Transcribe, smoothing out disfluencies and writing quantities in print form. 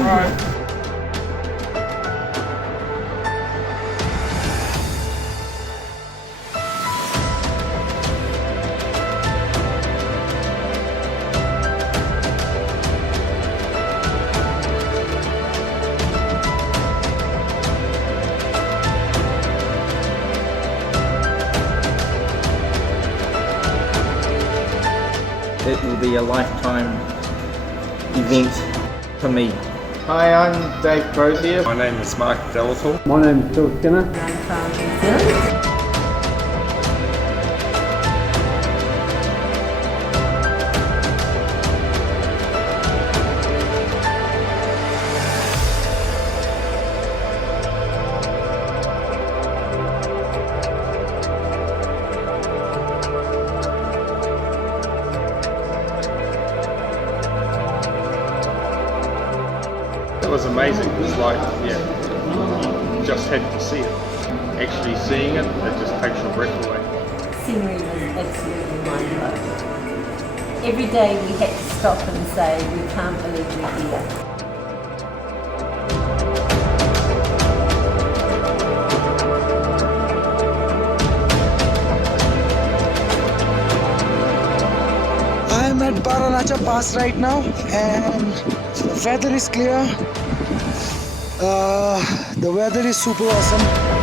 Right. It will be a lifetime event for me. Hi, I'm Dave Crozier. My name is Mark Delator. My name is Phil Skinner. I'm from New Zealand. It was amazing. It was like, yeah, you just had to see it. Actually seeing it, it just takes your breath away. Scenery was absolutely mind-blowing. Every day we had to stop and say, we can't believe we're here. I'm at Baranacha Pass right now and the weather is clear. The weather is super awesome.